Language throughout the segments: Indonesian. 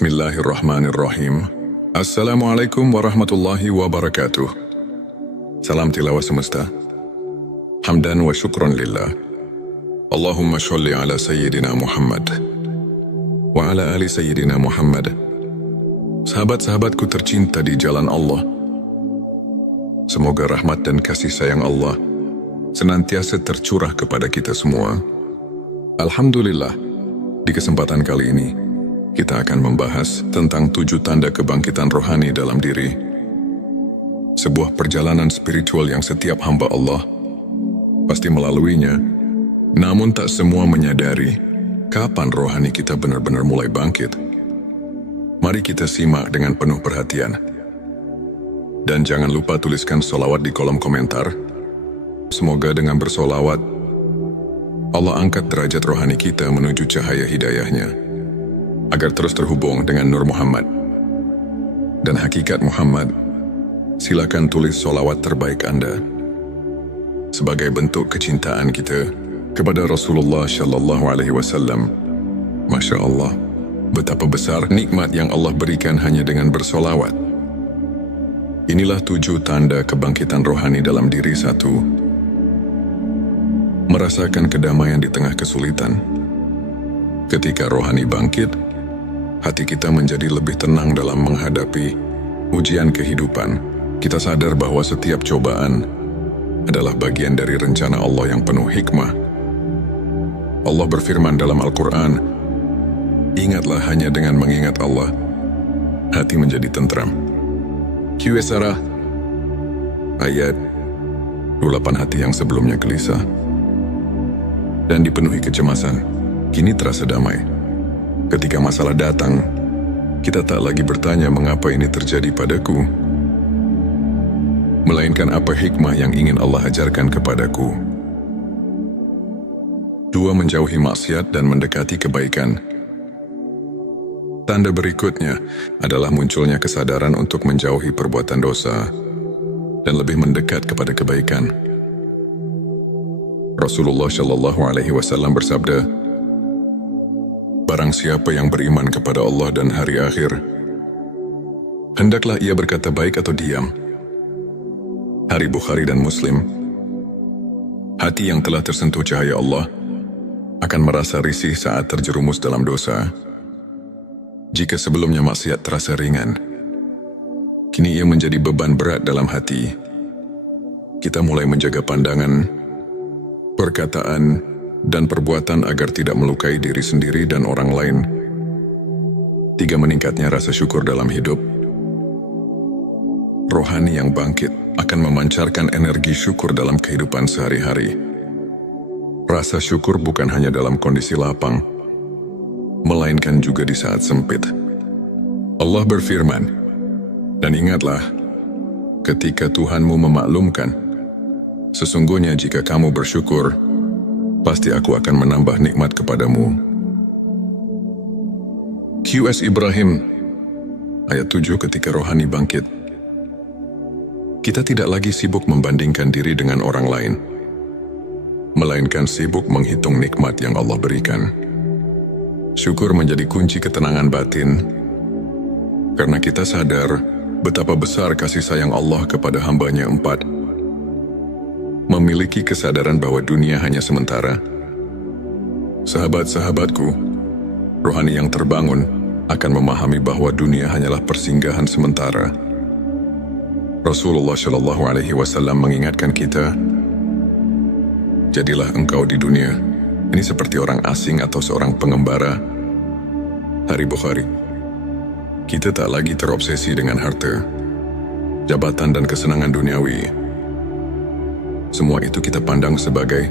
Bismillahirrahmanirrahim. Assalamualaikum warahmatullahi wabarakatuh. Salam tilawah semesta. Hamdan wa syukran lillah. Allahumma sholli ala Sayyidina Muhammad wa ala ali Sayyidina Muhammad. Sahabat-sahabatku tercinta di jalan Allah, semoga rahmat dan kasih sayang Allah senantiasa tercurah kepada kita semua. Alhamdulillah, di kesempatan kali ini kita akan membahas tentang 7 tanda kebangkitan rohani dalam diri. Sebuah perjalanan spiritual yang setiap hamba Allah pasti melaluinya, namun tak semua menyadari kapan rohani kita benar-benar mulai bangkit. Mari kita simak dengan penuh perhatian. Dan jangan lupa tuliskan sholawat di kolom komentar. Semoga dengan bersolawat, Allah angkat derajat rohani kita menuju cahaya hidayahnya, agar terus terhubung dengan Nur Muhammad dan hakikat Muhammad. Silakan tulis sholawat terbaik Anda sebagai bentuk kecintaan kita kepada Rasulullah Shallallahu Alaihi Wasallam. Masya Allah, betapa besar nikmat yang Allah berikan hanya dengan bersolawat. Inilah 7 tanda kebangkitan rohani dalam diri. 1. Merasakan kedamaian di tengah kesulitan. Ketika rohani bangkit, hati kita menjadi lebih tenang dalam menghadapi ujian kehidupan. Kita sadar bahwa setiap cobaan adalah bagian dari rencana Allah yang penuh hikmah. Allah berfirman dalam Al-Quran, "Ingatlah hanya dengan mengingat Allah, hati menjadi tentram." Qs ayat 28. Hati yang sebelumnya gelisah dan dipenuhi kecemasan, kini terasa damai. Ketika masalah datang, kita tak lagi bertanya mengapa ini terjadi padaku, melainkan apa hikmah yang ingin Allah ajarkan kepadaku. 2. Menjauhi maksiat dan mendekati kebaikan. Tanda berikutnya adalah munculnya kesadaran untuk menjauhi perbuatan dosa dan lebih mendekat kepada kebaikan. Rasulullah Shallallahu Alaihi Wasallam bersabda, "Barang siapa yang beriman kepada Allah dan hari akhir, hendaklah ia berkata baik atau diam." Hari Bukhari dan Muslim. Hati yang telah tersentuh cahaya Allah akan merasa risih saat terjerumus dalam dosa. Jika sebelumnya maksiat terasa ringan, kini ia menjadi beban berat dalam hati. Kita mulai menjaga pandangan, perkataan, dan perbuatan agar tidak melukai diri sendiri dan orang lain. 3. Meningkatnya rasa syukur dalam hidup. Rohani yang bangkit akan memancarkan energi syukur dalam kehidupan sehari-hari. Rasa syukur bukan hanya dalam kondisi lapang, melainkan juga di saat sempit. Allah berfirman, "Dan ingatlah, ketika Tuhanmu memaklumkan, sesungguhnya jika kamu bersyukur, pasti aku akan menambah nikmat kepadamu." Qs Ibrahim ayat 7. Ketika rohani bangkit, kita tidak lagi sibuk membandingkan diri dengan orang lain, melainkan sibuk menghitung nikmat yang Allah berikan. Syukur menjadi kunci ketenangan batin, karena kita sadar betapa besar kasih sayang Allah kepada hambanya. 4. Memiliki kesadaran bahwa dunia hanya sementara. Sahabat-sahabatku, rohani yang terbangun akan memahami bahwa dunia hanyalah persinggahan sementara. Rasulullah Shallallahu Alaihi Wasallam mengingatkan kita, "Jadilah engkau di dunia ini seperti orang asing atau seorang pengembara." Hari Bukhari. Kita tak lagi terobsesi dengan harta, jabatan, dan kesenangan duniawi. Semua itu kita pandang sebagai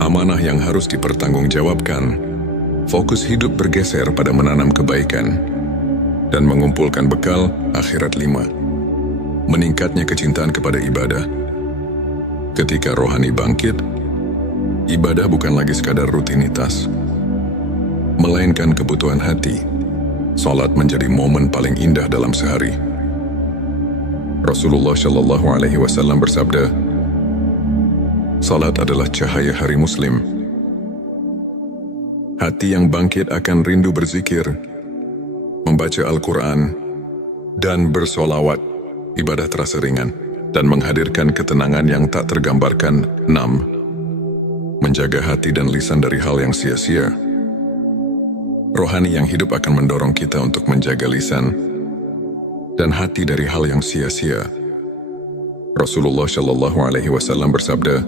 amanah yang harus dipertanggungjawabkan. Fokus hidup bergeser pada menanam kebaikan dan mengumpulkan bekal akhirat. 5. Meningkatnya kecintaan kepada ibadah. Ketika rohani bangkit, ibadah bukan lagi sekadar rutinitas, melainkan kebutuhan hati. Salat menjadi momen paling indah dalam sehari. Rasulullah Shallallahu Alaihi Wasallam bersabda, "Salat adalah cahaya hari Muslim." Hati yang bangkit akan rindu berzikir, membaca Al-Quran, dan bersolawat, ibadah terasa ringan dan menghadirkan ketenangan yang tak tergambarkan. 6. Menjaga hati dan lisan dari hal yang sia-sia. Rohani yang hidup akan mendorong kita untuk menjaga lisan dan hati dari hal yang sia-sia. Rasulullah Shallallahu Alaihi Wasallam bersabda,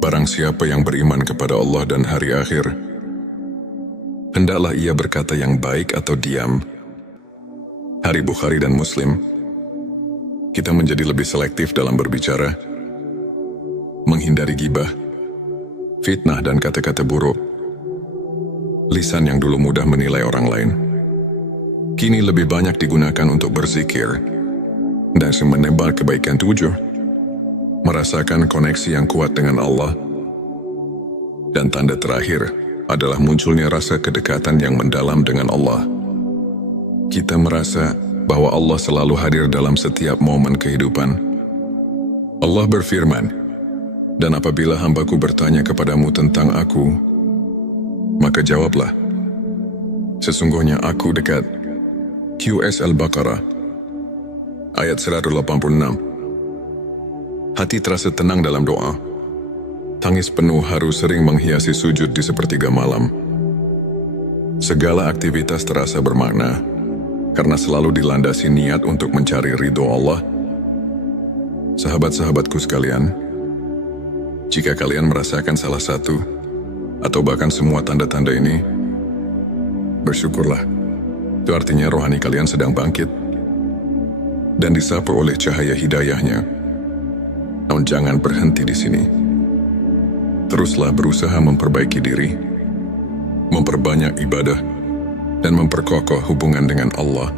"Barang siapa yang beriman kepada Allah dan hari akhir, hendaklah ia berkata yang baik atau diam." Hari Bukhari dan Muslim. Kita menjadi lebih selektif dalam berbicara, menghindari gibah, fitnah dan kata-kata buruk. Lisan yang dulu mudah menilai orang lain, kini lebih banyak digunakan untuk berzikir dan menebar kebaikan. 7. Merasakan koneksi yang kuat dengan Allah. Dan tanda terakhir adalah munculnya rasa kedekatan yang mendalam dengan Allah. Kita merasa bahwa Allah selalu hadir dalam setiap momen kehidupan. Allah berfirman, "Dan apabila hambaku bertanya kepadamu tentang aku, maka jawablah, sesungguhnya aku dekat." QS Al-Baqarah ayat 186. Hati terasa tenang dalam doa. Tangis penuh haru sering menghiasi sujud di sepertiga malam. Segala aktivitas terasa bermakna karena selalu dilandasi niat untuk mencari ridho Allah. Sahabat-sahabatku sekalian, jika kalian merasakan salah satu atau bahkan semua tanda-tanda ini, bersyukurlah. Itu artinya rohani kalian sedang bangkit dan disapu oleh cahaya hidayahnya. Namun jangan berhenti di sini. Teruslah berusaha memperbaiki diri, memperbanyak ibadah, dan memperkokoh hubungan dengan Allah.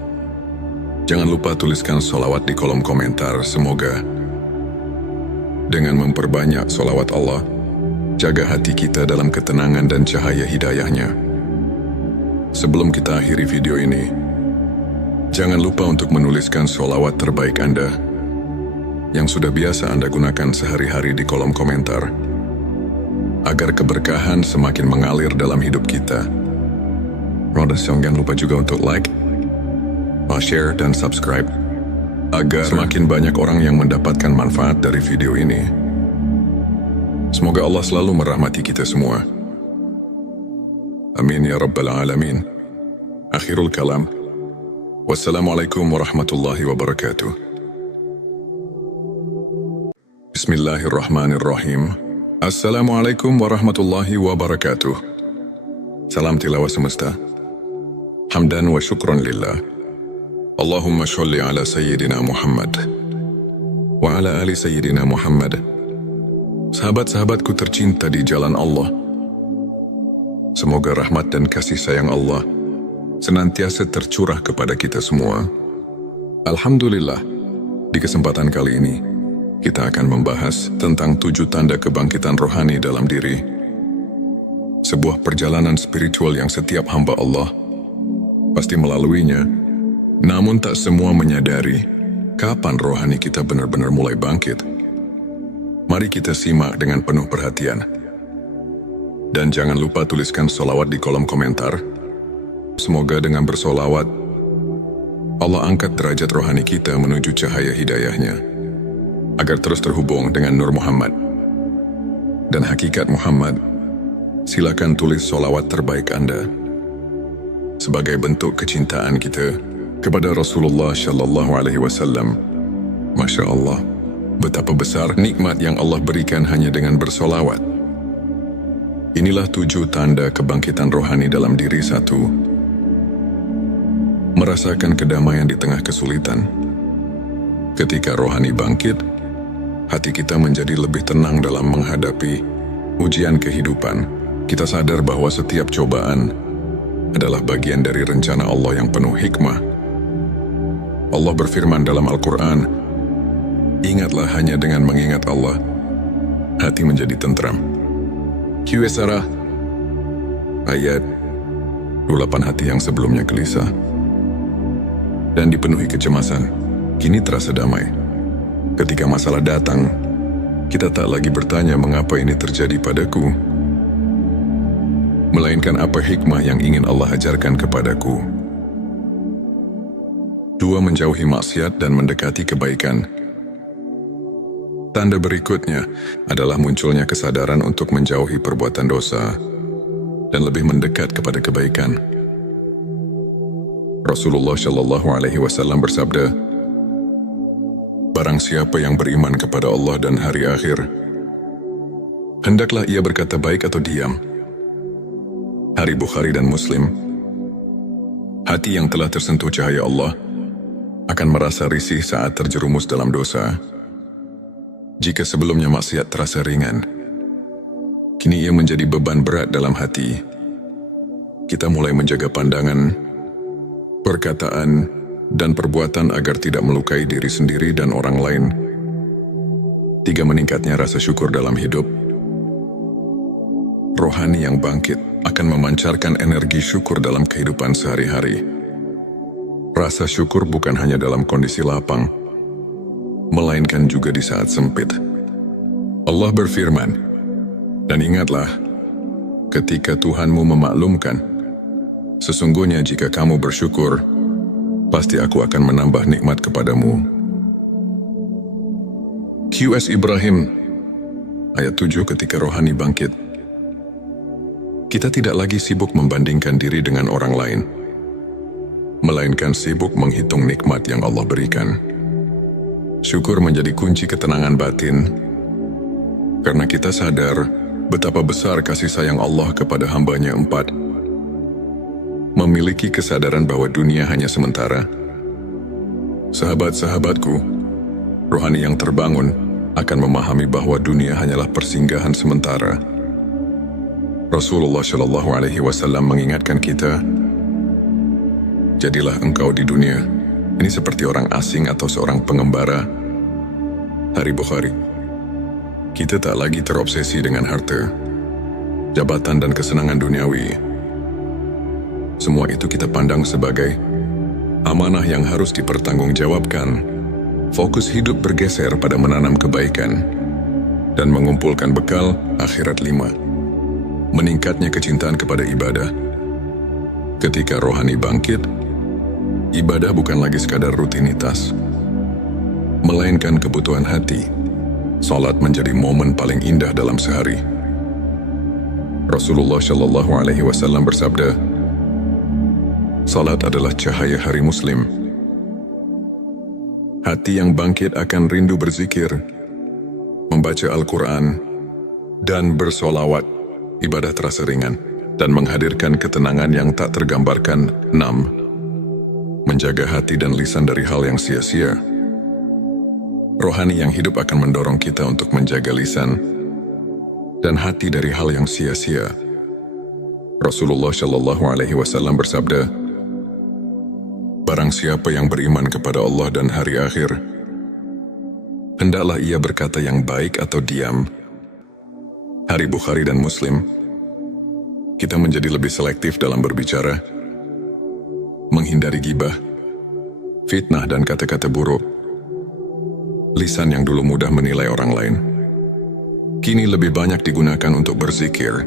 Jangan lupa tuliskan sholawat di kolom komentar. Semoga dengan memperbanyak sholawat Allah, jaga hati kita dalam ketenangan dan cahaya hidayahnya. Sebelum kita akhiri video ini, jangan lupa untuk menuliskan sholawat terbaik Anda yang sudah biasa Anda gunakan sehari-hari di kolom komentar, agar keberkahan semakin mengalir dalam hidup kita. Jangan lupa juga untuk like, share, dan subscribe, agar semakin banyak orang yang mendapatkan manfaat dari video ini. Semoga Allah selalu merahmati kita semua. Amin ya Rabbal Alamin. Akhirul kalam. Wassalamualaikum warahmatullahi wabarakatuh. Bismillahirrahmanirrahim. Assalamualaikum warahmatullahi wabarakatuh. Salam tilawah semesta. Hamdan wa syukran lillah. Allahumma sholli ala Sayyidina Muhammad wa ala ali Sayyidina Muhammad. Sahabat-sahabatku tercinta di jalan Allah, semoga rahmat dan kasih sayang Allah senantiasa tercurah kepada kita semua. Alhamdulillah, di kesempatan kali ini kita akan membahas tentang 7 tanda kebangkitan rohani dalam diri. Sebuah perjalanan spiritual yang setiap hamba Allah pasti melaluinya, namun tak semua menyadari kapan rohani kita benar-benar mulai bangkit. Mari kita simak dengan penuh perhatian. Dan jangan lupa tuliskan sholawat di kolom komentar. Semoga dengan bersolawat, Allah angkat derajat rohani kita menuju cahaya hidayahnya, agar terus terhubung dengan Nur Muhammad dan hakikat Muhammad. Silakan tulis sholawat terbaik Anda sebagai bentuk kecintaan kita kepada Rasulullah Shallallahu Alaihi Wasallam. Masya Allah, betapa besar nikmat yang Allah berikan hanya dengan bersolawat. Inilah 7 tanda kebangkitan rohani dalam diri. 1. Merasakan kedamaian di tengah kesulitan. Ketika rohani bangkit, hati kita menjadi lebih tenang dalam menghadapi ujian kehidupan. Kita sadar bahwa setiap cobaan adalah bagian dari rencana Allah yang penuh hikmah. Allah berfirman dalam Al-Quran, "Ingatlah hanya dengan mengingat Allah, hati menjadi tentram." QS ayat 28. Hati yang sebelumnya gelisah dan dipenuhi kecemasan, kini terasa damai. Ketika masalah datang, kita tak lagi bertanya mengapa ini terjadi padaku, melainkan apa hikmah yang ingin Allah ajarkan kepadaku. 2. Menjauhi maksiat dan mendekati kebaikan. Tanda berikutnya adalah munculnya kesadaran untuk menjauhi perbuatan dosa dan lebih mendekat kepada kebaikan. Rasulullah Shallallahu Alaihi Wasallam bersabda, "Barang siapa yang beriman kepada Allah dan hari akhir, hendaklah ia berkata baik atau diam." Hari Bukhari dan Muslim. Hati yang telah tersentuh cahaya Allah akan merasa risih saat terjerumus dalam dosa. Jika sebelumnya maksiat terasa ringan, kini ia menjadi beban berat dalam hati. Kita mulai menjaga pandangan, perkataan, dan perbuatan agar tidak melukai diri sendiri dan orang lain. 3. Meningkatnya rasa syukur dalam hidup. Rohani yang bangkit akan memancarkan energi syukur dalam kehidupan sehari-hari. Rasa syukur bukan hanya dalam kondisi lapang, melainkan juga di saat sempit. Allah berfirman, "Dan ingatlah, ketika Tuhanmu memaklumkan, sesungguhnya jika kamu bersyukur, pasti aku akan menambah nikmat kepadamu." QS Ibrahim, ayat 7. Ketika rohani bangkit, kita tidak lagi sibuk membandingkan diri dengan orang lain, melainkan sibuk menghitung nikmat yang Allah berikan. Syukur menjadi kunci ketenangan batin, karena kita sadar betapa besar kasih sayang Allah kepada hamba-Nya. 4. Memiliki kesadaran bahwa dunia hanya sementara. Sahabat-sahabatku, rohani yang terbangun akan memahami bahwa dunia hanyalah persinggahan sementara. Rasulullah Shallallahu Alaihi Wasallam mengingatkan kita, "Jadilah engkau di dunia ini seperti orang asing atau seorang pengembara." Hari Bukhari. Kita tak lagi terobsesi dengan harta, jabatan, dan kesenangan duniawi. Semua itu kita pandang sebagai amanah yang harus dipertanggungjawabkan. Fokus hidup bergeser pada menanam kebaikan dan mengumpulkan bekal akhirat. 5. Meningkatnya kecintaan kepada ibadah. Ketika rohani bangkit, ibadah bukan lagi sekadar rutinitas, melainkan kebutuhan hati. Salat menjadi momen paling indah dalam sehari. Rasulullah Shallallahu Alaihi Wasallam bersabda, "Salat adalah cahaya hari Muslim." Hati yang bangkit akan rindu berzikir, membaca Al-Quran, dan bersolawat. Ibadah terasa ringan dan menghadirkan ketenangan yang tak tergambarkan. 6. Menjaga hati dan lisan dari hal yang sia-sia. Rohani yang hidup akan mendorong kita untuk menjaga lisan dan hati dari hal yang sia-sia. Rasulullah Shallallahu Alaihi Wasallam bersabda, "Barang siapa yang beriman kepada Allah dan hari akhir, hendaklah ia berkata yang baik atau diam." Hari Bukhari dan Muslim. Kita menjadi lebih selektif dalam berbicara, menghindari gibah, fitnah, dan kata-kata buruk. Lisan yang dulu mudah menilai orang lain, kini lebih banyak digunakan untuk berzikir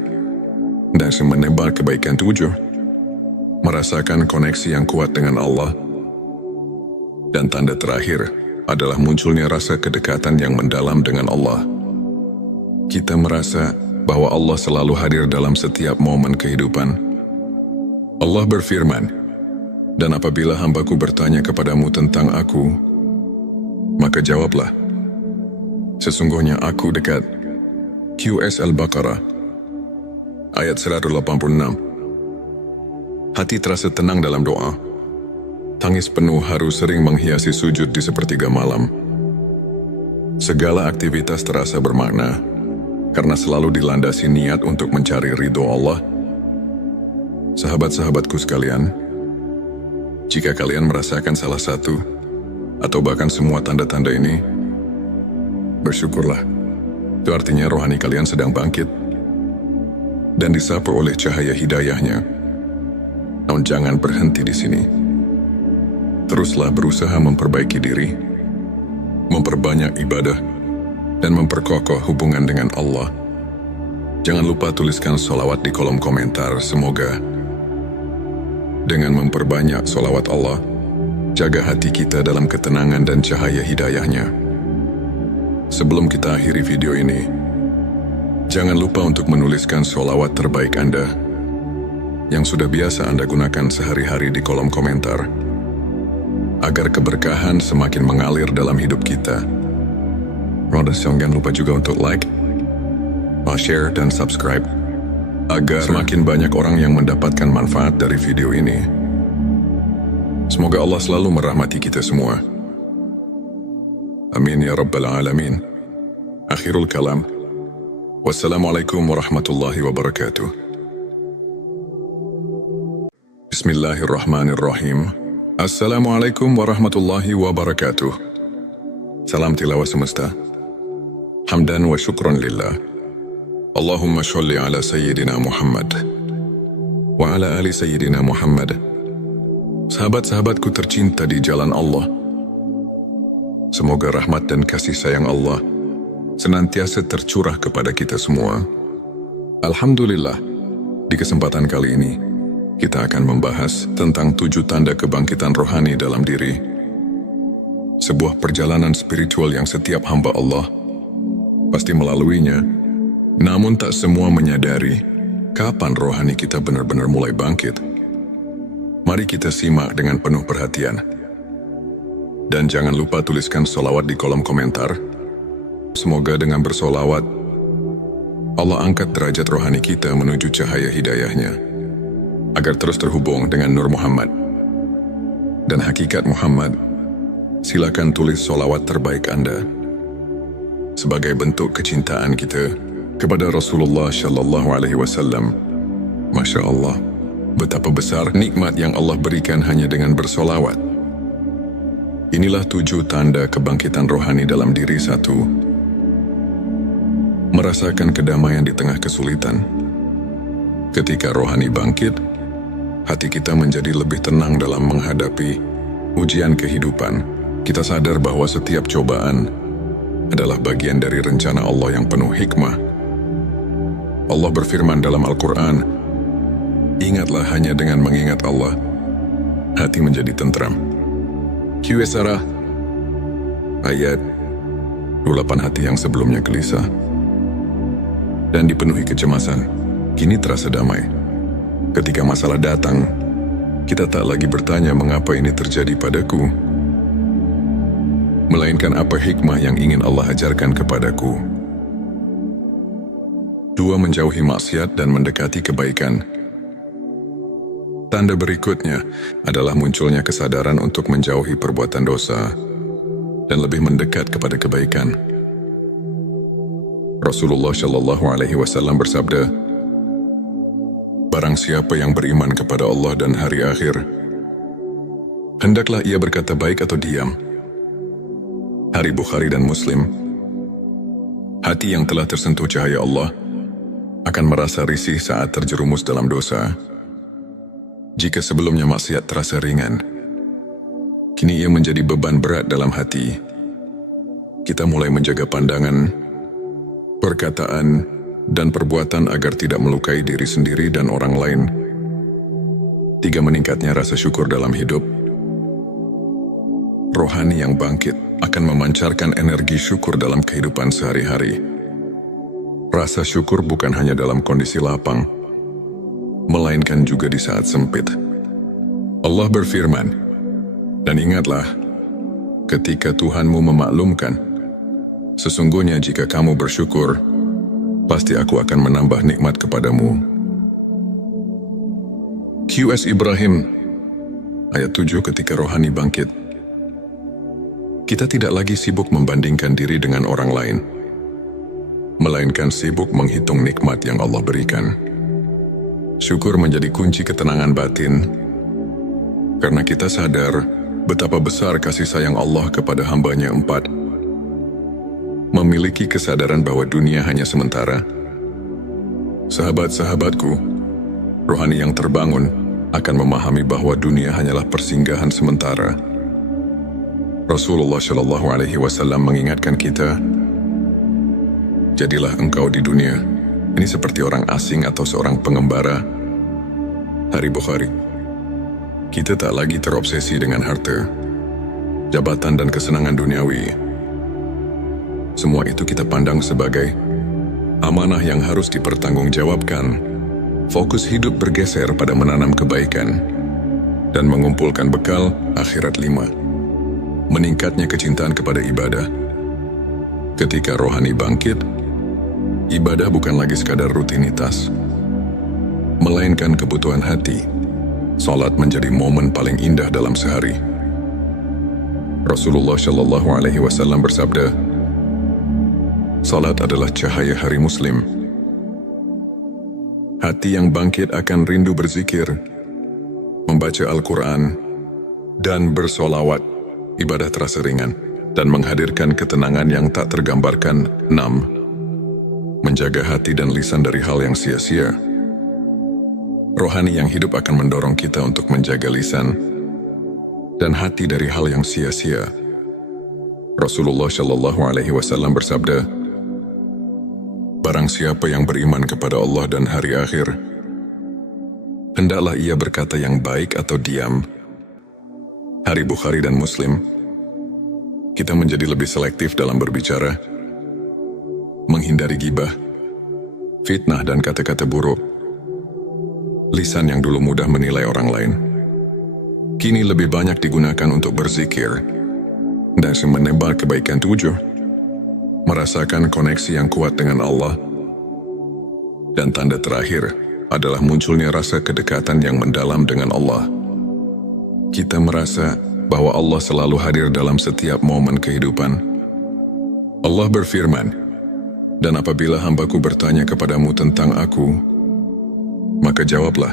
dan menebar kebaikan. 7. Merasakan koneksi yang kuat dengan Allah. Dan tanda terakhir adalah munculnya rasa kedekatan yang mendalam dengan Allah. Kita merasa bahwa Allah selalu hadir dalam setiap momen kehidupan. Allah berfirman, "Dan apabila hambaku bertanya kepadamu tentang aku, maka jawablah, sesungguhnya aku dekat." QS Al-Baqarah, ayat 186. Hati terasa tenang dalam doa. Tangis penuh haru sering menghiasi sujud di sepertiga malam. Segala aktivitas terasa bermakna, karena selalu dilandasi niat untuk mencari ridho Allah. Sahabat-sahabatku sekalian, jika kalian merasakan salah satu atau bahkan semua tanda-tanda ini, bersyukurlah. Itu artinya rohani kalian sedang bangkit dan disapu oleh cahaya hidayahnya. Namun jangan berhenti di sini. Teruslah berusaha memperbaiki diri, memperbanyak ibadah, dan memperkokoh hubungan dengan Allah. Jangan lupa tuliskan sholawat di kolom komentar. Semoga dengan memperbanyak sholawat Allah, jaga hati kita dalam ketenangan dan cahaya hidayahnya. Sebelum kita akhiri video ini, jangan lupa untuk menuliskan sholawat terbaik Anda yang sudah biasa Anda gunakan sehari-hari di kolom komentar, agar keberkahan semakin mengalir dalam hidup kita. Jangan lupa juga untuk like, share, dan subscribe, agar semakin banyak orang yang mendapatkan manfaat dari video ini. Semoga Allah selalu merahmati kita semua. Amin ya Rabbal Alamin. Akhirul kalam. Wassalamualaikum warahmatullahi wabarakatuh. Bismillahirrahmanirrahim. Assalamualaikum warahmatullahi wabarakatuh. Salam tilawah semesta. Hamdan wa syukran lillah. Allahumma sholli ala Sayyidina Muhammad wa ala ali Sayyidina Muhammad. Sahabat-sahabatku tercinta di jalan Allah, semoga rahmat dan kasih sayang Allah senantiasa tercurah kepada kita semua. Alhamdulillah, di kesempatan kali ini kita akan membahas tentang 7 tanda kebangkitan rohani dalam diri. Sebuah perjalanan spiritual yang setiap hamba Allah pasti melaluinya, namun tak semua menyadari kapan rohani kita benar-benar mulai bangkit. Mari kita simak dengan penuh perhatian. Dan jangan lupa tuliskan sholawat di kolom komentar. Semoga dengan bersolawat, Allah angkat derajat rohani kita menuju cahaya hidayahnya, agar terus terhubung dengan Nur Muhammad dan hakikat Muhammad. Silakan tulis sholawat terbaik Anda sebagai bentuk kecintaan kita kepada Rasulullah Shallallahu Alaihi Wasallam. Masya Allah, betapa besar nikmat yang Allah berikan hanya dengan bersolawat. Inilah 7 tanda kebangkitan rohani dalam diri. 1. Merasakan kedamaian di tengah kesulitan. Ketika rohani bangkit, hati kita menjadi lebih tenang dalam menghadapi ujian kehidupan. Kita sadar bahwa setiap cobaan adalah bagian dari rencana Allah yang penuh hikmah. Allah berfirman dalam Al-Quran, "Ingatlah hanya dengan mengingat Allah, hati menjadi tentram." Qs ayat 28. Hati yang sebelumnya gelisah dan dipenuhi kecemasan, kini terasa damai. Ketika masalah datang, kita tak lagi bertanya mengapa ini terjadi padaku, melainkan apa hikmah yang ingin Allah ajarkan kepadaku. 2. Menjauhi maksiat dan mendekati kebaikan. Tanda berikutnya adalah munculnya kesadaran untuk menjauhi perbuatan dosa dan lebih mendekat kepada kebaikan. Rasulullah Shallallahu Alaihi Wasallam bersabda, "Barang siapa yang beriman kepada Allah dan hari akhir, hendaklah ia berkata baik atau diam." Hari Bukhari dan Muslim. Hati yang telah tersentuh cahaya Allah akan merasa risih saat terjerumus dalam dosa. Jika sebelumnya maksiat terasa ringan, kini ia menjadi beban berat dalam hati. Kita mulai menjaga pandangan, perkataan, dan perbuatan agar tidak melukai diri sendiri dan orang lain. 3. Meningkatnya rasa syukur dalam hidup. Rohani yang bangkit akan memancarkan energi syukur dalam kehidupan sehari-hari. Rasa syukur bukan hanya dalam kondisi lapang, melainkan juga di saat sempit. Allah berfirman, "Dan ingatlah, ketika Tuhanmu memaklumkan, sesungguhnya jika kamu bersyukur, pasti aku akan menambah nikmat kepadamu." Qs Ibrahim ayat 7. Ketika rohani bangkit, kita tidak lagi sibuk membandingkan diri dengan orang lain, melainkan sibuk menghitung nikmat yang Allah berikan. Syukur menjadi kunci ketenangan batin, karena kita sadar betapa besar kasih sayang Allah kepada hambanya. 4. Memiliki kesadaran bahwa dunia hanya sementara. Sahabat-sahabatku, rohani yang terbangun akan memahami bahwa dunia hanyalah persinggahan sementara. Rasulullah Shallallahu Alaihi Wasallam mengingatkan kita, "Jadilah engkau di dunia ini seperti orang asing atau seorang pengembara." Hari Bukhari. Kita tak lagi terobsesi dengan harta, jabatan dan kesenangan duniawi. Semua itu kita pandang sebagai amanah yang harus dipertanggungjawabkan. Fokus hidup bergeser pada menanam kebaikan dan mengumpulkan bekal akhirat 5. Meningkatnya kecintaan kepada ibadah. Ketika rohani bangkit, ibadah bukan lagi sekadar rutinitas, melainkan kebutuhan hati. Salat menjadi momen paling indah dalam sehari. Rasulullah Shallallahu Alaihi Wasallam bersabda, salat adalah cahaya hari Muslim. Hati yang bangkit akan rindu berzikir, membaca Al-Quran, dan bersolawat. Ibadah terasa ringan dan menghadirkan ketenangan yang tak tergambarkan. 6. Menjaga hati dan lisan dari hal yang sia-sia. Rohani yang hidup akan mendorong kita untuk menjaga lisan dan hati dari hal yang sia-sia. Rasulullah Shallallahu Alaihi Wasallam bersabda, barang siapa yang beriman kepada Allah dan hari akhir, hendaklah ia berkata yang baik atau diam. Hari Bukhari dan Muslim. Kita menjadi lebih selektif dalam berbicara, menghindari gibah, fitnah dan kata-kata buruk. Lisan yang dulu mudah menilai orang lain, kini lebih banyak digunakan untuk berzikir dan menebar kebaikan. 7. Merasakan koneksi yang kuat dengan Allah. Dan tanda terakhir adalah munculnya rasa kedekatan yang mendalam dengan Allah. Kita merasa bahwa Allah selalu hadir dalam setiap momen kehidupan. Allah berfirman, dan apabila hambaku bertanya kepadamu tentang aku, maka jawablah,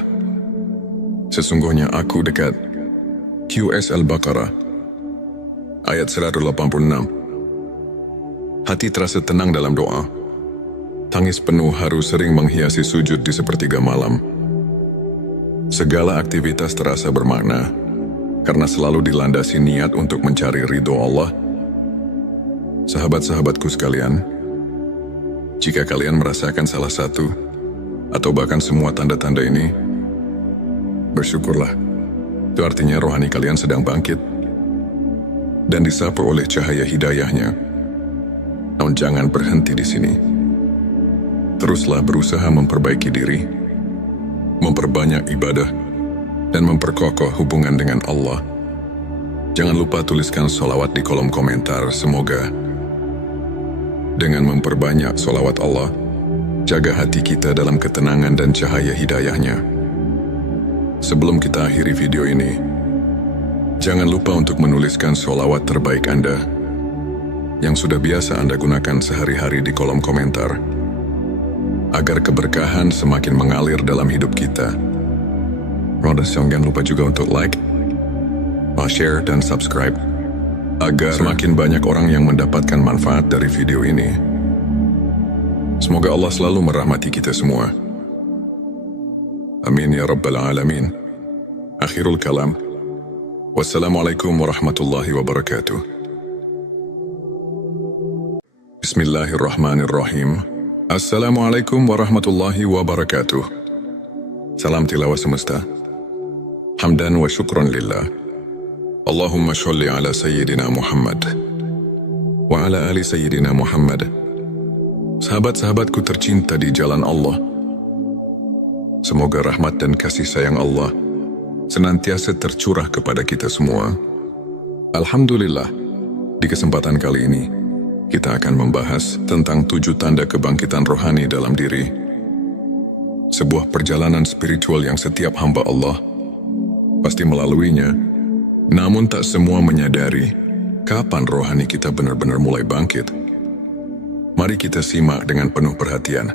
sesungguhnya aku dekat. QS Al-Baqarah ayat 186. Hati terasa tenang dalam doa. Tangis penuh haru sering menghiasi sujud di sepertiga malam. Segala aktivitas terasa bermakna karena selalu dilandasi niat untuk mencari ridho Allah. Sahabat-sahabatku sekalian, jika kalian merasakan salah satu atau bahkan semua tanda-tanda ini, bersyukurlah. Itu artinya rohani kalian sedang bangkit dan disapu oleh cahaya hidayahnya. Namun jangan berhenti di sini. Teruslah berusaha memperbaiki diri, memperbanyak ibadah, dan memperkokoh hubungan dengan Allah. Jangan lupa tuliskan sholawat di kolom komentar. Semoga dengan memperbanyak sholawat Allah, jaga hati kita dalam ketenangan dan cahaya hidayahnya. Sebelum kita akhiri video ini, jangan lupa untuk menuliskan sholawat terbaik Anda yang sudah biasa Anda gunakan sehari-hari di kolom komentar, agar keberkahan semakin mengalir dalam hidup kita. Jangan lupa juga untuk like, share, dan subscribe, agar semakin banyak orang yang mendapatkan manfaat dari video ini. Semoga Allah selalu merahmati kita semua. Amin ya Rabbal Alamin. Akhirul kalam. Wassalamualaikum warahmatullahi wabarakatuh. Bismillahirrahmanirrahim. Assalamualaikum warahmatullahi wabarakatuh. Salam tilawah semesta. Hamdan wa syukran lillah. Allahumma sholli ala Sayyidina Muhammad wa ala ali Sayyidina Muhammad. Sahabat-sahabatku tercinta di jalan Allah, semoga rahmat dan kasih sayang Allah senantiasa tercurah kepada kita semua. Alhamdulillah, di kesempatan kali ini kita akan membahas tentang 7 tanda kebangkitan rohani dalam diri. Sebuah perjalanan spiritual yang setiap hamba Allah pasti melaluinya, namun tak semua menyadari kapan rohani kita benar-benar mulai bangkit. Mari kita simak dengan penuh perhatian.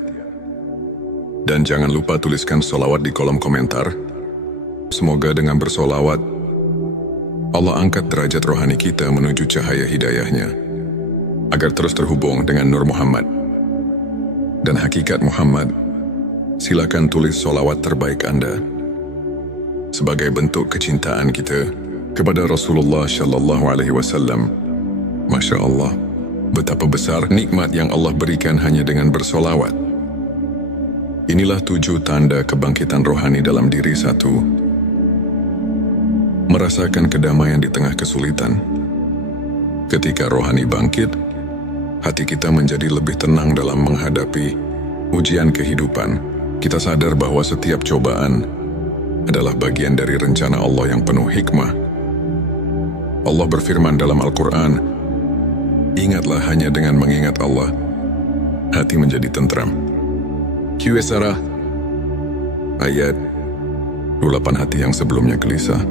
Dan jangan lupa tuliskan sholawat di kolom komentar. Semoga dengan bersolawat, Allah angkat derajat rohani kita menuju cahaya hidayahnya, agar terus terhubung dengan Nur Muhammad dan hakikat Muhammad. Silakan tulis sholawat terbaik Anda sebagai bentuk kecintaan kita kepada Rasulullah Shallallahu Alaihi Wasallam. Masya Allah, betapa besar nikmat yang Allah berikan hanya dengan bersolawat. Inilah 7 tanda kebangkitan rohani dalam diri. 1. Merasakan kedamaian di tengah kesulitan. Ketika rohani bangkit, hati kita menjadi lebih tenang dalam menghadapi ujian kehidupan. Kita sadar bahwa setiap cobaan adalah bagian dari rencana Allah yang penuh hikmah. Allah berfirman dalam Al-Quran, "Ingatlah hanya dengan mengingat Allah, hati menjadi tentram." Qs ayat 28. Hati yang sebelumnya gelisah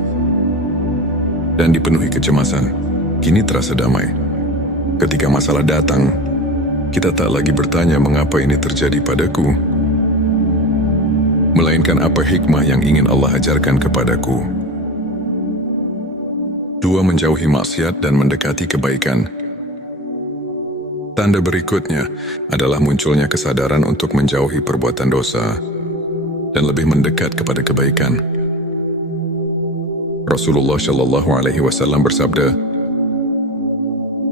dan dipenuhi kecemasan, kini terasa damai. Ketika masalah datang, kita tak lagi bertanya mengapa ini terjadi padaku, melainkan apa hikmah yang ingin Allah ajarkan kepadaku. 2. Menjauhi maksiat dan mendekati kebaikan. Tanda berikutnya adalah munculnya kesadaran untuk menjauhi perbuatan dosa dan lebih mendekat kepada kebaikan. Rasulullah Shallallahu Alaihi Wasallam bersabda,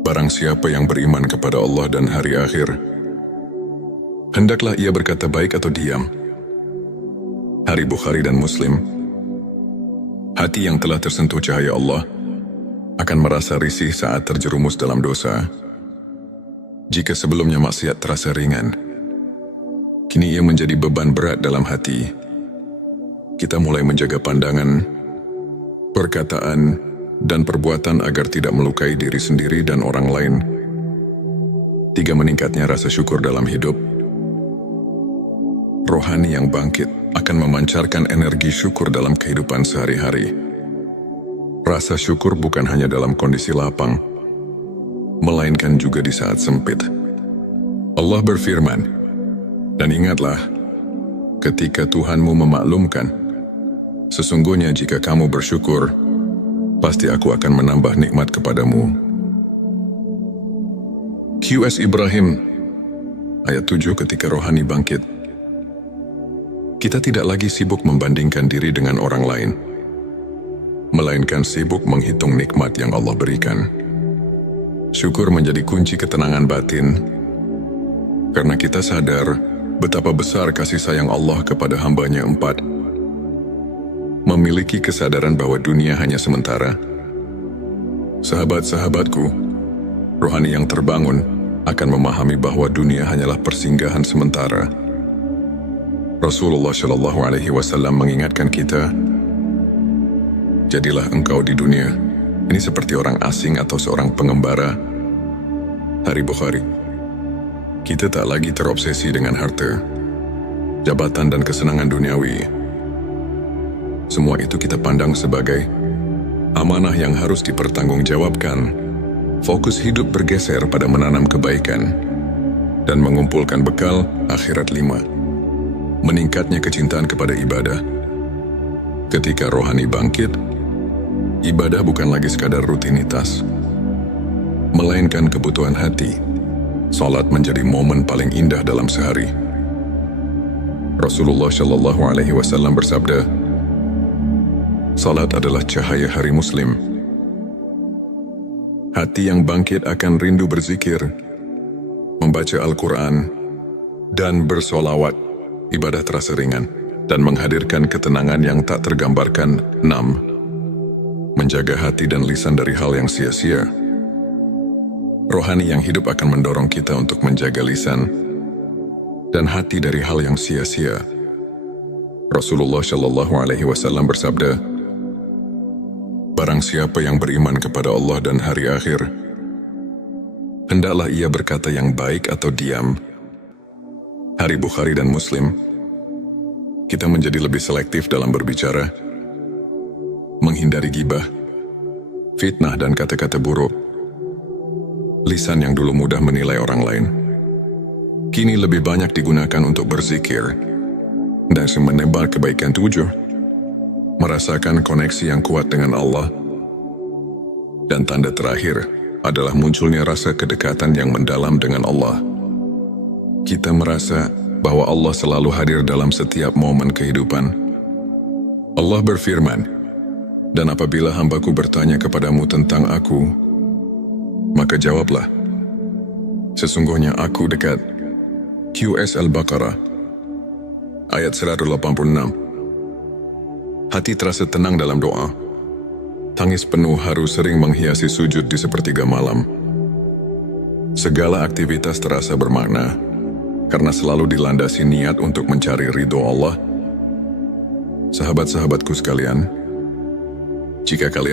"Barang siapa yang beriman kepada Allah dan hari akhir, hendaklah ia berkata baik atau diam." Hari Bukhari dan Muslim. Hati yang telah tersentuh cahaya Allah akan merasa risih saat terjerumus dalam dosa. Jika sebelumnya maksiat terasa ringan, kini ia menjadi beban berat dalam hati. Kita mulai menjaga pandangan, perkataan, dan perbuatan agar tidak melukai diri sendiri dan orang lain. 3. Meningkatnya rasa syukur dalam hidup. Rohani yang bangkit akan memancarkan energi syukur dalam kehidupan sehari-hari. Rasa syukur bukan hanya dalam kondisi lapang, melainkan juga di saat sempit. Allah berfirman, "Dan ingatlah, ketika Tuhanmu memaklumkan, sesungguhnya jika kamu bersyukur, pasti aku akan menambah nikmat kepadamu." Qs Ibrahim, ayat 7. Ketika rohani bangkit, kita tidak lagi sibuk membandingkan diri dengan orang lain, melainkan sibuk menghitung nikmat yang Allah berikan. Syukur menjadi kunci ketenangan batin, karena kita sadar betapa besar kasih sayang Allah kepada hamba-Nya. 4. Memiliki kesadaran bahwa dunia hanya sementara. Sahabat-sahabatku, rohani yang terbangun akan memahami bahwa dunia hanyalah persinggahan sementara. Rasulullah Shallallahu Alaihi Wasallam mengingatkan kita, "Jadilah engkau di dunia ini seperti orang asing atau seorang pengembara." Hari Bukhari. Kita tak lagi terobsesi dengan harta, jabatan, dan kesenangan duniawi. Semua itu kita pandang sebagai amanah yang harus dipertanggungjawabkan. Fokus hidup bergeser pada menanam kebaikan dan mengumpulkan bekal akhirat. 5. Meningkatnya kecintaan kepada ibadah. Ketika rohani bangkit, ibadah bukan lagi sekadar rutinitas, melainkan kebutuhan hati. Salat menjadi momen paling indah dalam sehari. Rasulullah Shallallahu Alaihi Wasallam bersabda, "Salat adalah cahaya hari Muslim." Hati yang bangkit akan rindu berzikir, membaca Al-Quran, dan bersolawat. Ibadah terasa ringan dan menghadirkan ketenangan yang tak tergambarkan. 6. Menjaga hati dan lisan dari hal yang sia-sia. Rohani yang hidup akan mendorong kita untuk menjaga lisan dan hati dari hal yang sia-sia. Rasulullah Shallallahu Alaihi Wasallam bersabda, "Barang siapa yang beriman kepada Allah dan hari akhir, hendaklah ia berkata yang baik atau diam." Hari Bukhari dan Muslim. Kita menjadi lebih selektif dalam berbicara, menghindari gibah, fitnah, dan kata-kata buruk. Lisan yang dulu mudah menilai orang lain, kini lebih banyak digunakan untuk berzikir dan menebar kebaikan. 7. Merasakan koneksi yang kuat dengan Allah. Dan tanda terakhir adalah munculnya rasa kedekatan yang mendalam dengan Allah. Kita merasa bahwa Allah selalu hadir dalam setiap momen kehidupan. Allah berfirman, "Dan apabila hambaku bertanya kepadamu tentang aku, maka jawablah, sesungguhnya aku dekat." Qs Al-Baqarah, ayat 186. Hati terasa tenang dalam doa, Tangis penuh haru sering menghiasi sujud di sepertiga malam. Segala aktivitas terasa bermakna, karena selalu dilandasi niat untuk mencari ridho Allah. Sahabat-sahabatku sekalian, jika kalian